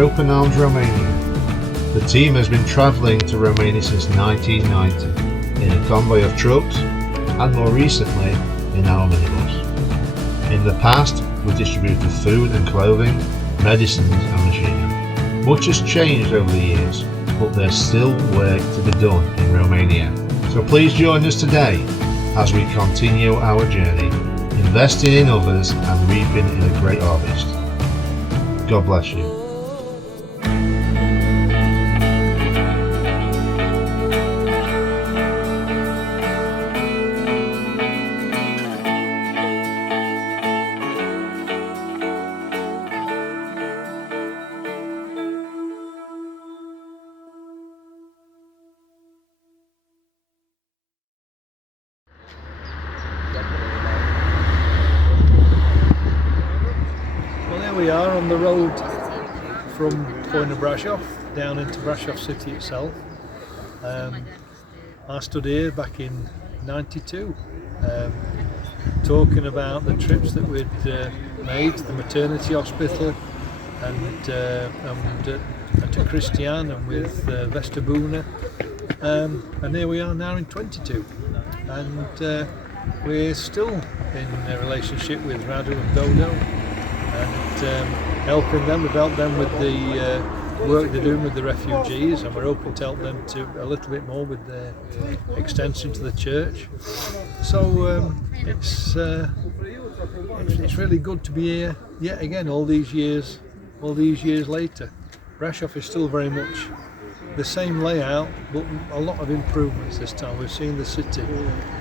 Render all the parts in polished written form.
Open Arms Romania. The team has been travelling to Romania since 1990 in a convoy of trucks and more recently in our minibus. In the past, we distributed food and clothing, medicines and machinery. Much has changed over the years, but there's still work to be done in Romania. So please join us today as we continue our journey, investing in others and reaping in a great harvest. God bless you. Well, there we are on the road from Brasov down into Brasov city itself. I stood here back in '92 talking about the trips that we'd made to the maternity hospital and to Christian and with Vestabuna, and here we are now in 22, and we're still in a relationship with Radu and Dodo and helping them. We've helped them with the work they're doing with the refugees, and we're hoping to help them to a little bit more with their extension to the church. So it's really good to be here yet again all these years later. Brasov is still very much the same layout, but a lot of improvements this time. We've seen the city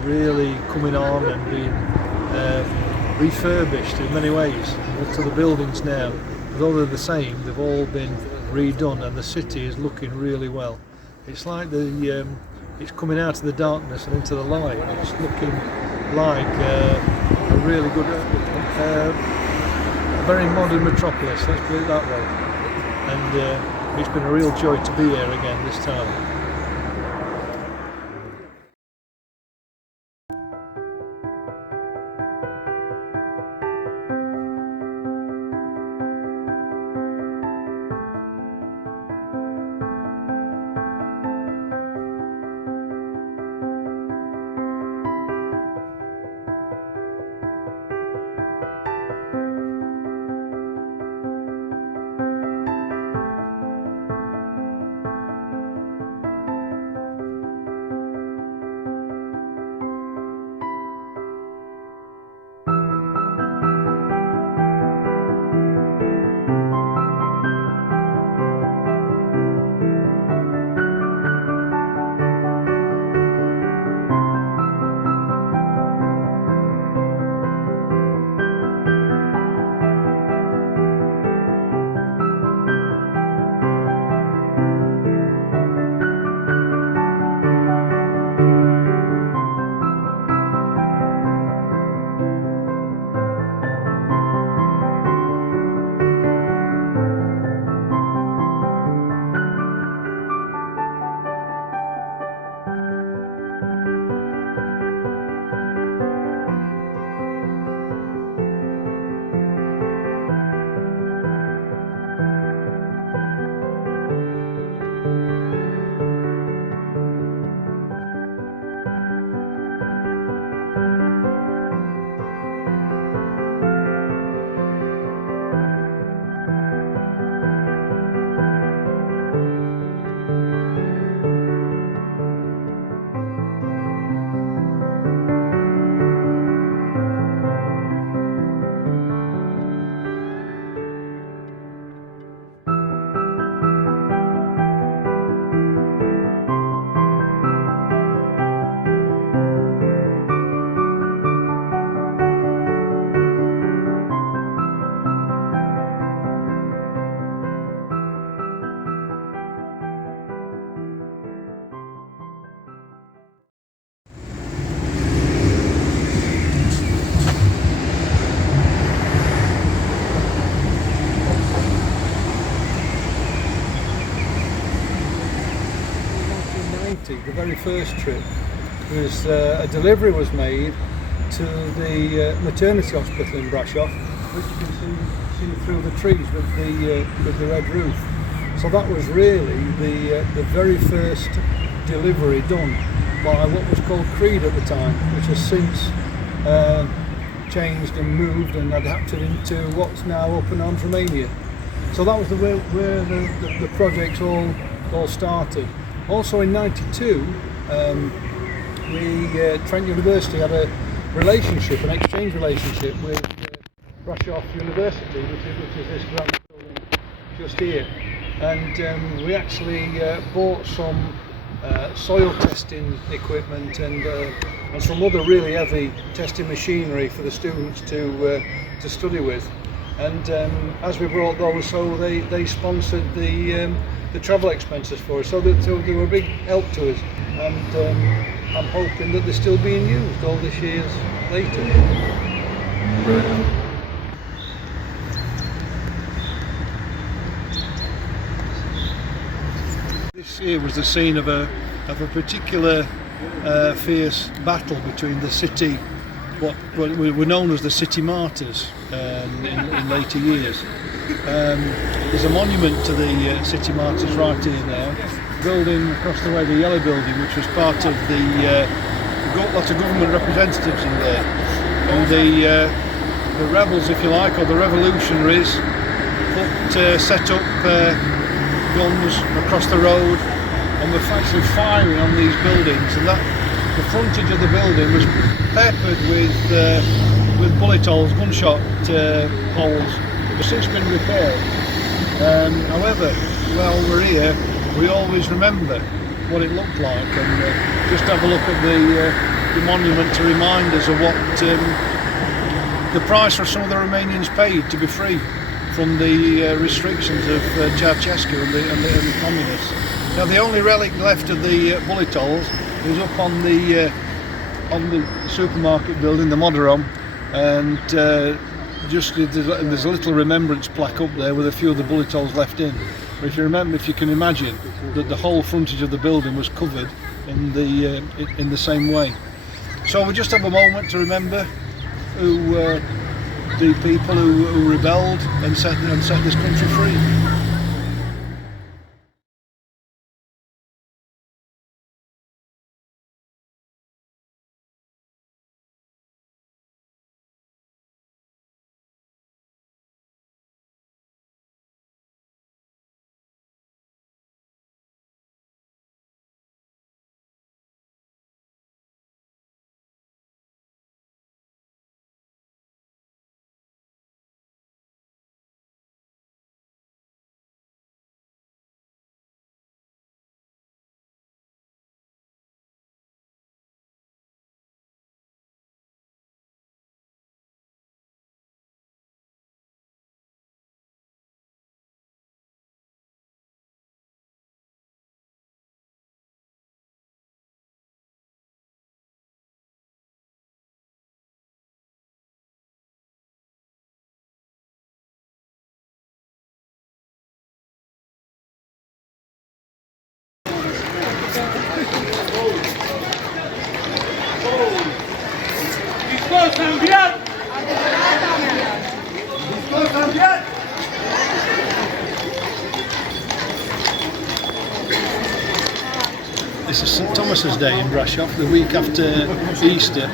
really coming on and being refurbished in many ways. Lots of the buildings now, although they're the same, they've all been redone, and the city is looking really well. It's like it's coming out of the darkness and into the light. It's looking like a really good, a very modern metropolis, let's put it that way. And it's been a real joy to be here again this time. The very first trip was a delivery was made to the maternity hospital in Brasov, which you can see in through the trees with the red roof. So that was really the very first delivery done by what was called Creed at the time, which has since changed and moved and adapted into what's now Open Arms Romania. So that was where the projects all started. Also in '92, Trent University had a relationship, an exchange relationship with Brasov University, which is this grand building just here, and we actually bought some soil testing equipment and some other really heavy testing machinery for the students to study with. And as we brought those, so they sponsored the travel expenses for us. So they were a big help to us, and I'm hoping that they're still being used all these years later. This here was the scene of a particular fierce battle between the city, what were known as the city martyrs in later years. There's a monument to the city martyrs right here now, building across the way, the yellow building, which was part of lots of government representatives in there, and the rebels, if you like, or the revolutionaries, set up guns across the road and were actually firing on these buildings, and the frontage of the building was peppered with bullet holes, gunshot holes. It's since been repaired. However, while we're here, we always remember what it looked like, and just have a look at the monument to remind us of what the price for some of the Romanians paid to be free from the restrictions of Ceausescu and the communists. Now, the only relic left of the bullet holes is up on the supermarket building, the Moderom, and there's a little remembrance plaque up there with a few of the bullet holes left in. But if you can imagine that the whole frontage of the building was covered in the same way. So we just have a moment to remember the people who rebelled and set this country free. This is St. Thomas's Day in Brasov, the week after Easter,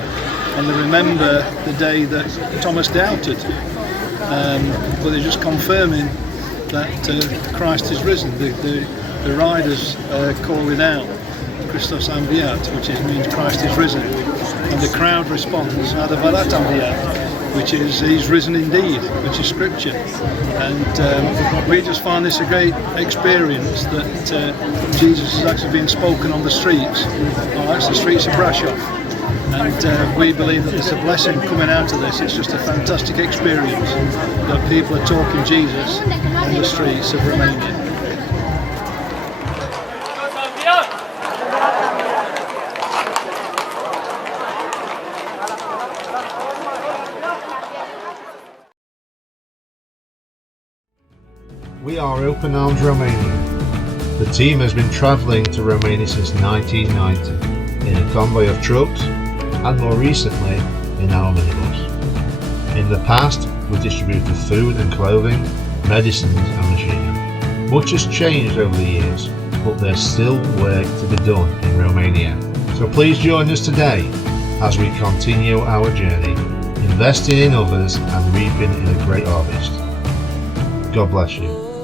and they remember the day that Thomas doubted. But they're just confirming that Christ is risen. The riders calling out Christos Ambiat, which means Christ is risen, and the crowd responds Adavarat Ambiat, which is He's risen indeed, which is scripture. And we just find this a great experience that Jesus is actually being spoken on the streets, the streets of Brasov. And we believe that there's a blessing coming out of this. It's just a fantastic experience that people are talking Jesus on the streets of Romania. We are Open Arms Romania. The team has been travelling to Romania since 1990 in a convoy of troops and more recently in our minibus. In the past, We distributed food and clothing, medicines and machinery. Much has changed over the years, but there's still work to be done in Romania. So please join us today as we continue our journey, investing in others and reaping in a great harvest. God bless you.